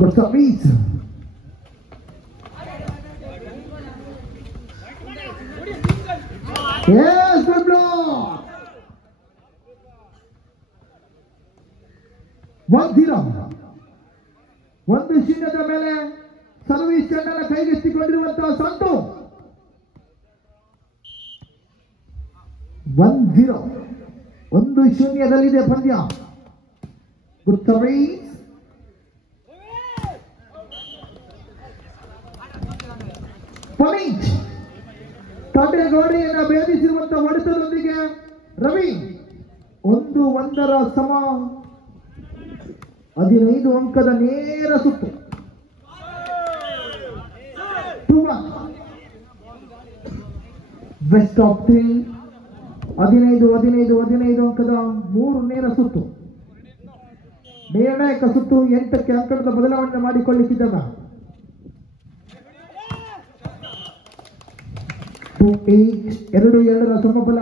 Good service. Yes, good block. 1-0. ಒಂದು ಶೂನ್ಯದ ಮೇಲೆ service ಚೆಂಡನ್ನು ಕೈಗೆತ್ತಿಕೊಂಡಿರುವಂತಹ ಸಂತು. 1-0. 1-0 ಪಂದ್ಯ. Good service. ಪಾಯಿಂಟ್. ತಂದೆ ಗೋಡೆಯನ್ನು ಭೇದಿಸಿರುವಂತಹ ಹೊಡೆತದೊಂದಿಗೆ ರವಿ 1-1 ಸಮ. 15 ಅಂಕದ ನೇರ ಸುತ್ತು. 2-1. Best of 3. 15 ಅಂಕದ 3 ನೇರ ಸುತ್ತು. ನಿರ್ಣಾಯಕ ಸುತ್ತು 8ಕ್ಕೆ ಅಂಕದ ಬದಲಾವಣೆ ಮಾಡಿಕೊಳ್ಳುತ್ತಿದ್ದಾಗ 2-8. 2-2 ಸಮಬಲ.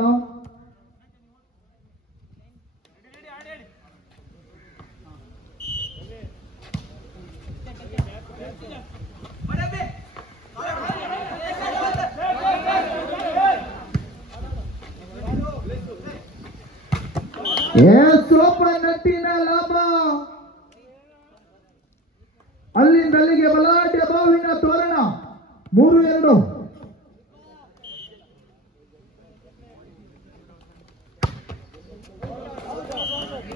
ನಟ್ಟಿನ ಲಾಭ. ಅಲ್ಲಿಂದಲ್ಲಿಗೆ ಬಲಾಢ್ಯ ಬಾವಿನ ತೋರಣ. 3-2.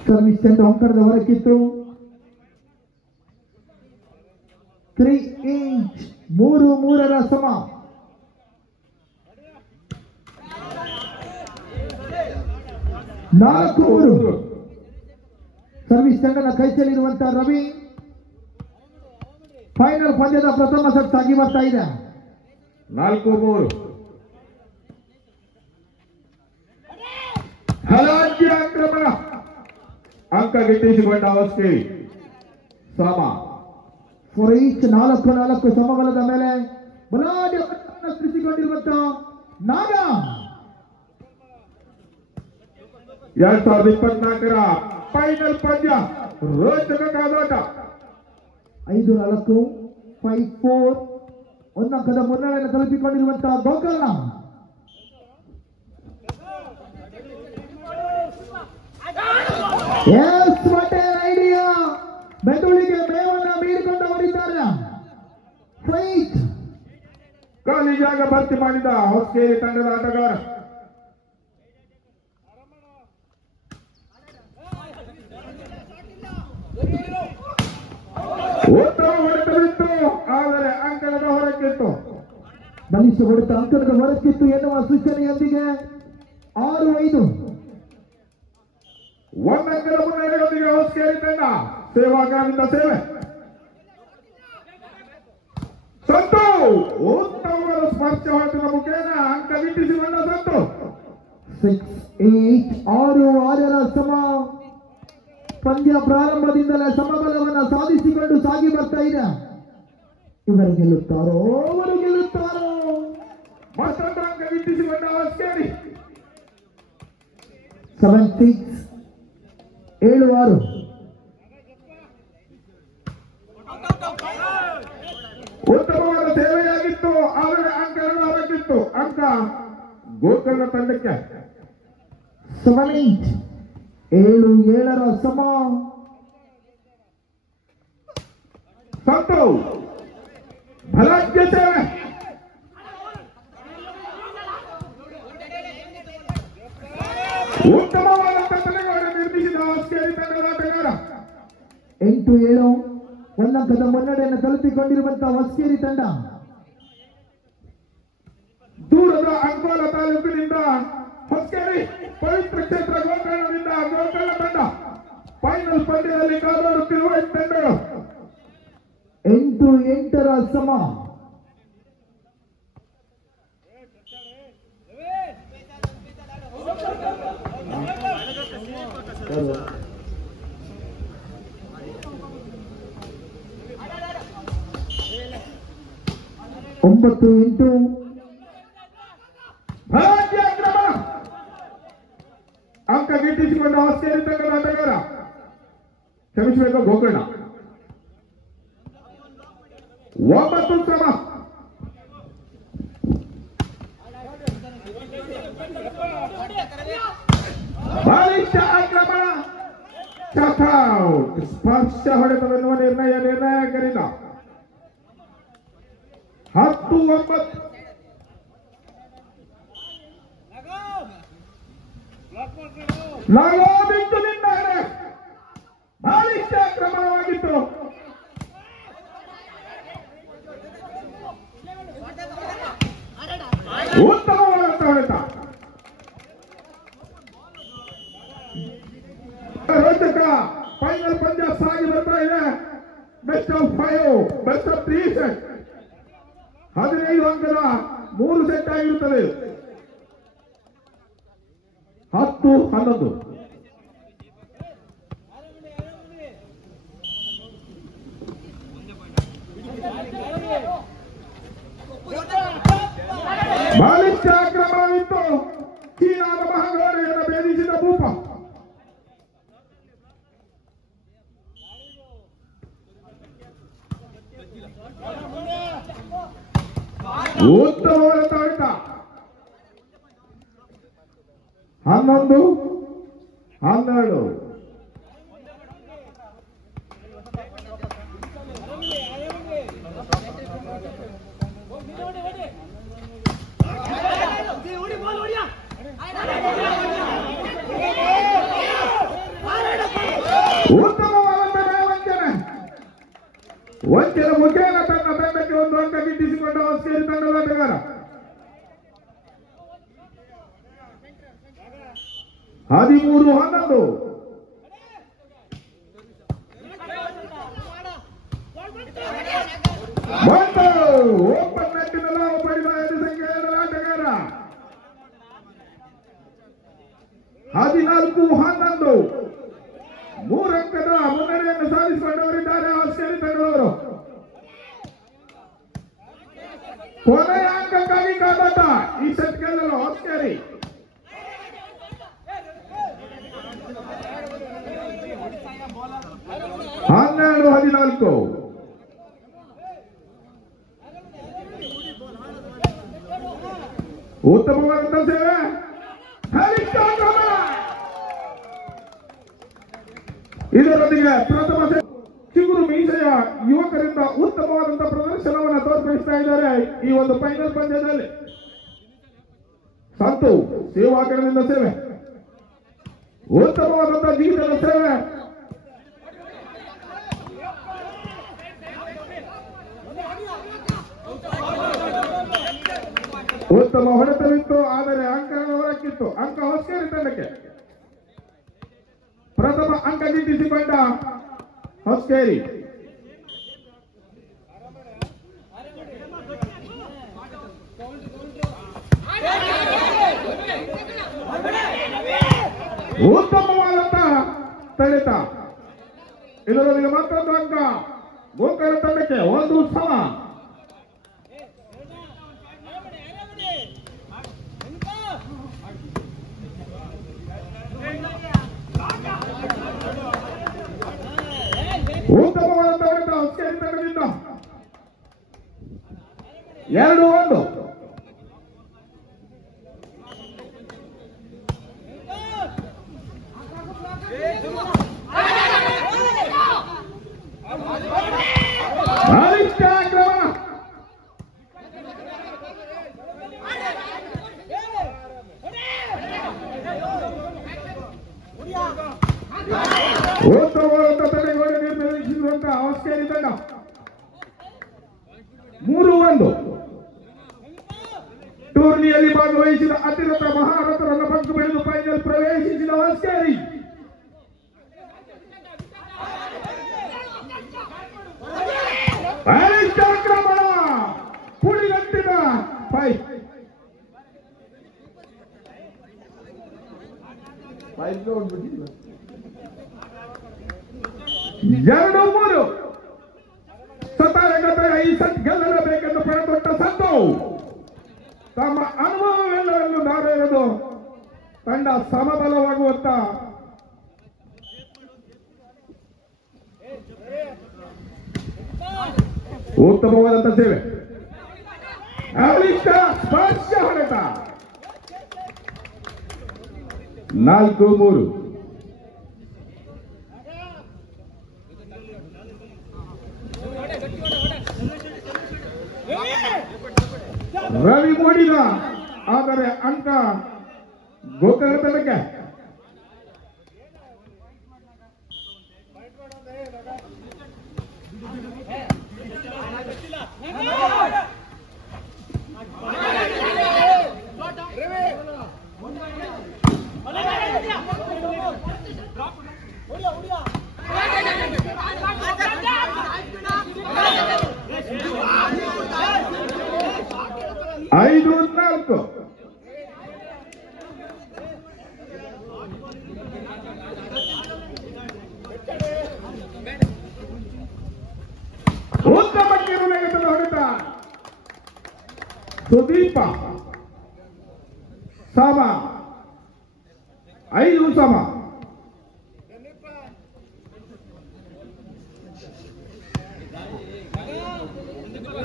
ಸರ್ವಿಸ್ ಚೆಂಡು ಅಂಕಣದ ಹೊರಕ್ಕಿತ್ತು. 3 ಇಂಚ್. 3-3 ಸಮ. 4-3. ಸರ್ವಿಸ್ ಚೆಂಡನ್ನು ಕೈಚಲಿರುವಂತಹ ರವಿ ಫೈನಲ್ ಪಂದ್ಯದ ಪ್ರಥಮ ಸೆಟ್ ಆಗಿ ಬರ್ತಾ ಇದೆ. 4-3. ಹಲಾಜ್ಯ ಆಕ್ರಮಣ. ಅಂಕ ಗಿಟ್ಟಿಸಿಕೊಂಡ ಅವಸ್ಥೆ ಸಮ. 4-4 ಸಮಬಲದ ಮೇಲೆ ಬಲಾಢ್ಯ ಸೃಷ್ಟಿಸಿಕೊಂಡಿರುವಂತಹ ನಾಗ 2024ರ ಫೈನಲ್ ಪಂದ್ಯ ರೋಚಕ ಕಾದಾಟ. 5-4. 5-4. 1 ಅಂಕದ ಮುನ್ನಡೆಯನ್ನು ತಲುಪಿಕೊಂಡಿರುವಂತಹ Gokarna. Yes, what an idea. ಬೆಂಗಳೂರಿಗೆ ಮೇವನ್ನು ಮೀರಿಕೊಂಡು ಹೊಡಿದ್ದಾರೆ. ಫೈಟ್. ಖಾಲಿ ಜಾಗ ಭರ್ತಿ ಮಾಡಿದ ಹೊಸಕೇರಿ ತಂಡದ ಆಟಗಾರ. ಉತ್ತಮ ಹೊಡೆತವಿತ್ತು, ಆದರೆ ಅಂಕಣದ ಹೊರಕ್ಕಿತ್ತು. ಬಲಿಷ್ಠ ಹೊಡೆತ ಅಂಕಣದ ಹೊರಕ್ಕಿತ್ತು ಎನ್ನುವ ಸೂಚನೆಯೊಂದಿಗೆ 6-5. 1 ಅಂಕದ ಮುನ್ನಡೆಯೊಂದಿಗೆ ಹೊಸಕೇರಿ ತಂಡ ಸೇವಾಗ್ರಾಮದಿಂದ ಸೇವೆ. ಸಂತು ಉತ್ತಮವಾದ ಸ್ಪರ್ಶ ಹೊಡೆತದ ಮುಖೇನ ಅಂಕ ಗಿಟ್ಟಿಸಿಕೊಂಡ ಸಂತು. 6-8. 6-6 ಸಮ. ಪಂದ್ಯ ಪ್ರಾರಂಭದಿಂದಲೇ ಸಮಬಲವನ್ನು ಸಾಧಿಸಿಕೊಂಡು ಸಾಗಿ ಬರ್ತಾ ಇದೆ. ಇವರು ಗೆಲ್ಲುತ್ತಾರೋ, ಅವರು ಗೆಲ್ಲುತ್ತಾರೋ. ಮತ್ತೊಂದು ಅಂಕ ಗಿಟ್ಟಿಸಿಕೊಂಡ ಹೊಸಕೇರಿ. 7-6. 7-6. ಉತ್ತಮವಾದ ಸೇವೆಯಾಗಿತ್ತು, ಆದರೆ ಅಂಕಗಳ ಹೊರಗಿತ್ತು. ಅಂಕ ಗೋಕರ್ಣ ತಂಡಕ್ಕೆ. 7-8. 7-7 ಸಮ. ಸಂತು ಬಲಾಢ್ಯ ಸೇವೆ. ಉತ್ತಮವಾದ ತಲೆಗಳನ್ನು ನಿರ್ಮಿಸಿದ ಹೊಸಕೇರಿ ತಂಡದ ಆಟಗಾರ. 8-7. 1 ಅಂಕದ ಮುನ್ನಡೆಯನ್ನು ತಲುಪಿಕೊಂಡಿರುವಂತಹ ಹೊಸಕೇರಿ ತಂಡ. ದೂರದ ಅಂಕೋಲ ತಾಲೂಕಿನಿಂದ ಹೊಸಕೇರಿ ಪವಿತ್ರ ಕ್ಷೇತ್ರ ಗೋಕರ್ಣದಿಂದ ಗೋಕರ್ಣ ತಂಡ ಫೈನಲ್ ಪಂದ್ಯದಲ್ಲಿ ಕಾದಾಡುತ್ತಿರುವ ತಂಡಗಳು. 8-8 ಸಮ. ಒಂಬತ್ತು 8. ಭಾಗ್ಯಾಕ್ರಮ. ಅಂಕ ಗಿಟ್ಟಿಸಿಕೊಂಡ ಹೊಸಕೇರಿ ತಂಡದ ಆಟಗಾರ, ಕ್ಷಮಿಸಬೇಕು ಗೋಕರ್ಣ. 9 ಕ್ರಮ. ಬಲಿಷ್ಠ ಆಕ್ರಮಣ, ಚಕೌಟ್, ಸ್ಪರ್ಶ ಹೊಡೆತವೆನ್ನುವ ನಿರ್ಣಾಯಕರಿಂದ 10-9. ಲಗೋಬಿದ್ದು ನಿಂದಾರೆ, ಬಲಿಷ್ಠ ಆಕ್ರಮಣವಾಗಿತ್ತು. ಉತ್ತಮವಾದಂತಹ ಹೊಡೆತ. ರೋಚಕ ಫೈನಲ್ ಪಂದ್ಯ ಸಾಗಿ ಬರ್ತಾ ಇದೆ. Best of 5, best of 3 set. 15 ಅಂಕದ 3 ಸೆಟ್ ಆಗಿರುತ್ತದೆ. 10-11. ಬಲಿಷ್ಠ ಆಕ್ರಮಣವಿತ್ತು. ಚೀನಾದ ಮಹಾಗೌರಿಯನ್ನು ಭೇದಿಸಿದ ಭೂಪ. ಉತ್ತಮವಾದ ಹೊಡೆತ. 11-12. ಉತ್ತಮವಾದಂತಹ ವಂಚನೆ ಮುಖೇನ ತನ್ನ ತಂಡಕ್ಕೆ 1 ಅಂಕ ಗಿಟ್ಟಿಸಿಕೊಂಡ ಹೊಸಕೇರಿ ತಂಡದ ಆಟಗಾರ. 13-11. ಓಪನ್ ನೆಟ್ಟಿನ ಲಾಭ ಪಡೆದ 5 ಸಂಖ್ಯೆಯ ಆಟಗಾರ. 14-11. 3 ಅಂಕದ ಮುನ್ನಡೆಯನ್ನು ಸಾಧಿಸಿಕೊಂಡವರಿದ್ದಾರೆ ಹೊಸಕೇರಿ ತಂಡದವರು. ಕೊನೆಯ ಅಂಕಕ್ಕಾಗಿ ಕಾದಾಟ. ಈ ಸೆಟ್ ಗೆಲ್ಲಲು ಹೊಸಕೇರಿ. 12-14. ಉತ್ತಮವಾದಂತಹ ಸೇವೆ. ಇದರೊಂದಿಗೆ ಪ್ರಥಮ ಚಿಗುರು ಮೀಸೆಯ ಯುವಕರಿಂದ ಉತ್ತಮವಾದಂತಹ ಪ್ರದರ್ಶನವನ್ನು ತೋರ್ಪಡಿಸ್ತಾ ಇದ್ದಾರೆ ಈ ಒಂದು ಫೈನಲ್ ಪಂದ್ಯದಲ್ಲಿ. ಸಂತು ಸೇವಾಕರದಿಂದ ಸೇವೆ, ಉತ್ತಮವಾದಂತಹ ಜೀತದ ಸೇವೆ. ಉತ್ತಮ ಹೊಡೆತವಿತ್ತು, ಆದರೆ ಅಂಕ ಹೊರಕ್ಕಿತ್ತು. ಅಂಕ ಹೊಸಕೇರಿ ತಂಡಕ್ಕೆ. ಪ್ರಥಮ ಅಂಕ ಗಿಟ್ಟಿಸಿಕೊಂಡ ಹೊಸಕೇರಿ. ಉತ್ತಮವಾದಂತಹ ತಡೆತ. ಇದರೊಂದಿಗೆ ಮತ್ತೊಂದು ಅಂಕ ಗೋಕರ್ಣ ತಂಡಕ್ಕೆ. 1 ಸಮ. ಉತ್ತಮವಾದಂತಹ ಹೊಡೆತ ಹೊಸಕೇರಿ ತಂಡದಿಂದ. 2-1. ಬಲಿಷ್ಠ ಆಕ್ರಮಣ. ಉತ್ತಮವಾದಂತಹ ತಡೆಗೋಡೆ ನಿರ್ದೇಶಿಸಿರುವಂತಹ ಹೊಸಕೇರಿ ತಂಡ. 3-1. ಟೂರ್ನಿಯಲ್ಲಿ ಭಾಗವಹಿಸಿದ ಅತಿರಥ ಮಹಾರಥರನ್ನು ಪಂಕು ಬೆಳೆದು ಫೈನಲ್ ಪ್ರವೇಶಿಸಿದ ಹೊಸಕೇರಿ. ಬಲಿಷ್ಠ ಆಕ್ರಮಣ. ಪುಡಿಗಟ್ಟಿದ 5. 2-3. ಸತಾರಗತ ಈ ಸೆಟ್ ಗೆಲ್ಲಬೇಕೆಂದು ಪಡೆದೊಟ್ಟ ಸಂತು ತಮ್ಮ ಅನುಭವವೆಲ್ಲವನ್ನು ನಾವೆರೆದು ತಂಡ ಸಮಬಲವಾಗುವತ್ತ ಉತ್ತಮವಾದಂತ ಸೇವೆ. ಸ್ಪರ್ಶ ಹೊಡೆತ 4-3. ರವಿ ಮೂಡಿದ, ಆದರೆ ಅಂಕ ಗೋಕರ್ಣ ತಂಡಕ್ಕೆ. ಐದು 4. ಉತ್ತಮ ಕಿರುನಗೆತದ ಹೊಡೆತ. ಸುದೀಪ ಸಮ 5 ಸಮ.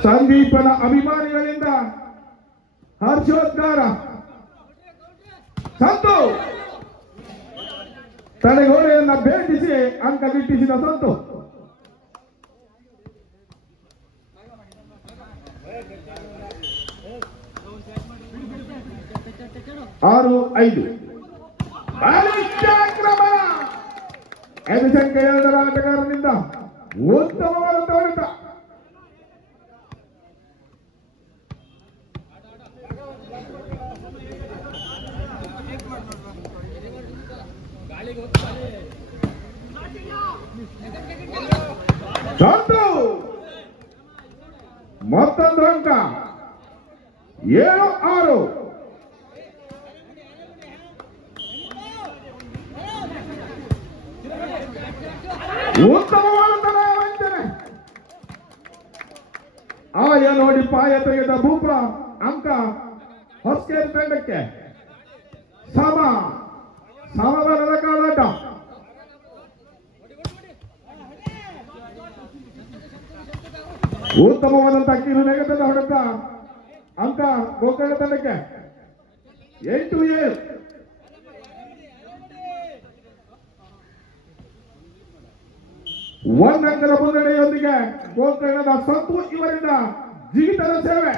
ಸಂದೀಪನ ಅಭಿಮಾನಿಗಳಿಂದ ಹರ್ಷೋದ್ಗಾರ. ಸಂತು ತಡೆಗೋಡೆಯನ್ನ ಭೇಟಿಸಿ ಅಂಕ ಗಿಟ್ಟಿಸಿದ ಸಂತು. 6-5. ಆಕ್ರಮಣ. ಐದು ಸಂಖ್ಯೆ 2ರ ಆಟಗಾರನಿಂದ ಉತ್ತಮವಾದ ಹೊಡೆತ. ಸಂತು ಮತ್ತೊಂದು ಅಂಕ 7-6. ಉತ್ತಮವಾದ ವಂಚನೆ. ಆಯ ನೋಡಿ ಪಾಯ ತೆಗೆದ ಭೂಪ. ಅಂಕ ಹೊಸಕೇರಿ ತಂಡಕ್ಕೆ. ಸಮಬಲದ ಕಾಲಾಟ. ಉತ್ತಮವಾದಂತಹ ಕಿರುನಗೆತದ ಹೊಡೆತ. ಅಂಕ ಗೋಕರ್ಣ ತಂಡಕ್ಕೆ. 8-7. ಒಂದಂಕದ ಮುನ್ನಡೆಯೊಂದಿಗೆ ಗೋಕರ್ಣದ ಸಂತು ಇವರಿಂದ ಜಿಗಿತದ ಸೇವೆ.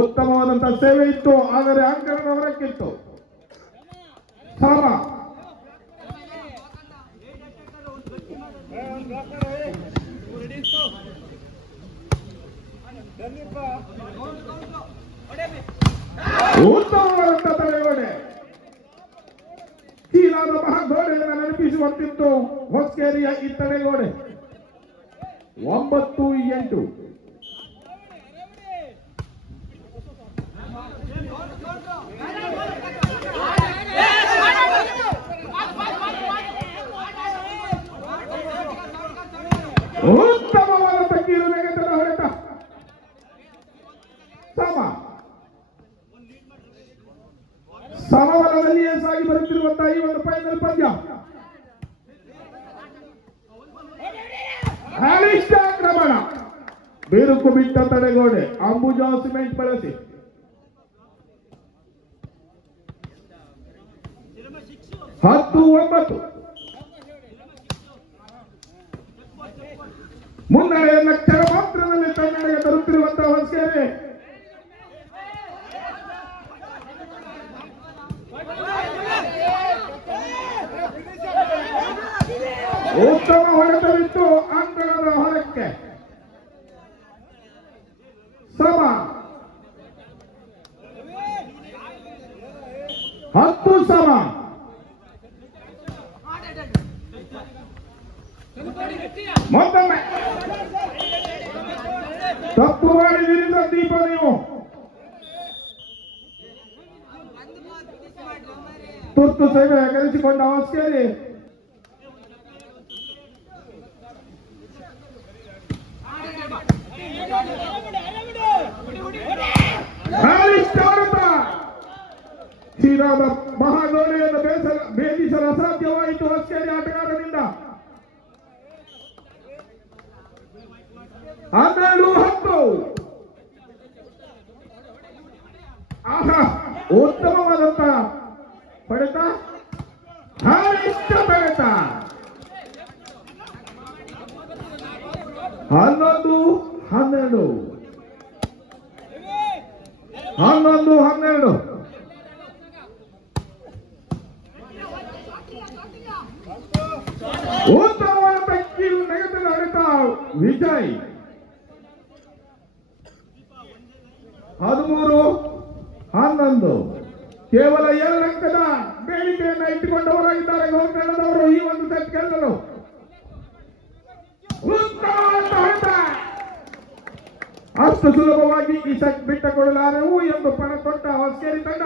ಉತ್ತಮವಾದಂತಹ ಸೇವೆ ಇತ್ತು, ಆದರೆ ಅಂಕಣದ ಹೊರಕ್ಕಿತ್ತು. ಸಮ. ಉತ್ತಮವಾದಂತಹ ತಡೆಗೋಡೆ. ಚೀನಾದ ಮಹಾಗೋಡೆಯನ್ನು ನೆನಪಿಸುವಂತಿತ್ತು ಹೊಸಕೇರಿಯ ಈ ತಡೆಗೋಡೆ. 9-8. ಉತ್ತಮವಾದ ಕಿರುನಗೆತದ ಹೊಡೆತ. ಸಮಬಲದಲ್ಲಿಯೇ ಸಾಗಿ ಬರುತ್ತಿರುವಂತಹ ಈ ಒಂದು ಫೈನಲ್ ಪಂದ್ಯ. ಆಕ್ರಮಣ. ಬಿರುಕು ಬಿಟ್ಟ ತಡೆಗೋಡೆ. ಅಂಬುಜಾ ಸಿಮೆಂಟ್ ಬಳಸಿ. ಹತ್ತು 9. ಮುನ್ನಡೆಯನ್ನ ಕೆಳ ಮಾತ್ರದಲ್ಲಿ ತನ್ನೆಡೆಗೆ ತರುತ್ತಿರುವಂತಹ ಹೊಸಕೇರಿ. ಉತ್ತಮ ಹೊಡೆತವಿತ್ತು, ಅಂಕಣದ ಹೊರಕ್ಕೆ. ಸಮ 10. ಮತ್ತೊಮ್ಮೆ ತಪ್ಪು ಮಾಡಿದಿರಿ ಸಂದೀಪ. ನೀವು ತುರ್ತು ಸೇವೆ ಗಳಿಸಿಕೊಂಡ ಹೊಸಕೇರಿ. ಚೀನಾದ ಮಹಾಗೋಡೆಯನ್ನು ಭೇದಿಸಲು ಅಸಾಧ್ಯವಾಯಿತು ಹೊಸಕೇರಿ ಆಟಗಾರರಿಂದ. 12-10. ಆಹಾ, ಉತ್ತಮವಾದಂತ ಹೊಡೆತ, ಇಷ್ಟ ಹೊಡೆತ. 11-12. 11-12. ಉತ್ತಮವಾದ ಕೀಲು ನೆಗೆತದ ಹೊಡೆತ ವಿಜಯ್. 13-11. ಕೇವಲ 2 ಅಂಕದ ಬೇಡಿಕೆಯನ್ನು ಇಟ್ಟುಕೊಂಡವರಾಗಿದ್ದಾರೆ ಗೋಕರ್ಣದವರು ಈ ಒಂದು ಸೆಟ್ ಗೆಲ್ಲಲು. ಅಷ್ಟು ಸುಲಭವಾಗಿ ಈ ಸೆಟ್ ಬಿಟ್ಟುಕೊಡಲಾರೆವು ಎಂದು ಪಣ ತೊಟ್ಟ ಹೊಸಕೇರಿ ತಂಡ.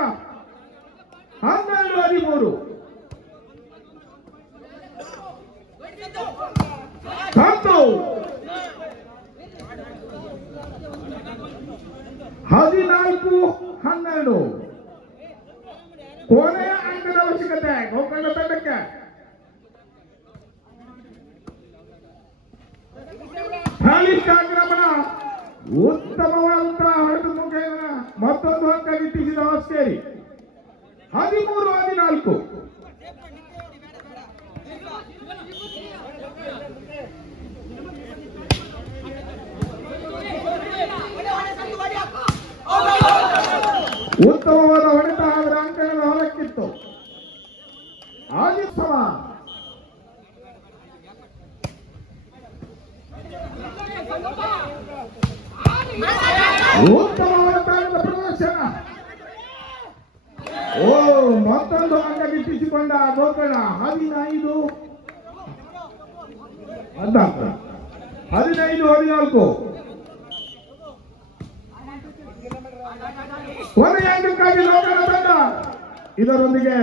12-13. ಸಂತು 14-12. ಕೊನೆಯ ಅಂಕದ ಅವಶ್ಯಕತೆ ಗೋಕರ್ಣ ತಂಡಕ್ಕೆ. ಬಲಿಷ್ಠ ಆಕ್ರಮಣ, ಉತ್ತಮವಾದಂತಹ ಹೊಡೆತ ಮುಖೇನ ಮತ್ತೊಂದು ಅಂಕ ಗಿಟ್ಟಿಸಿದ ಹೊಸಕೇರಿ. 13-14. ಉತ್ತಮವಾದ ಹೊಡೆತ ಅದರ ಅಂಕಗಳ ಹೊರಕ್ಕಿತ್ತು. ಆದಿತ್ಯವ ಉತ್ತಮವಾದ ತಾಳದ ಪ್ರದರ್ಶನ. ಮತ್ತೊಂದು ಅಂಕ ಗಿಟ್ಟಿಸಿಕೊಂಡ ಗೋಕರ್ಣ. 15-14. ಕೊನೆಯ ಅಂಕಕ್ಕಾಗಿ ಗೋಕರ್ಣ ತಂಡ ಇದರೊಂದಿಗೆ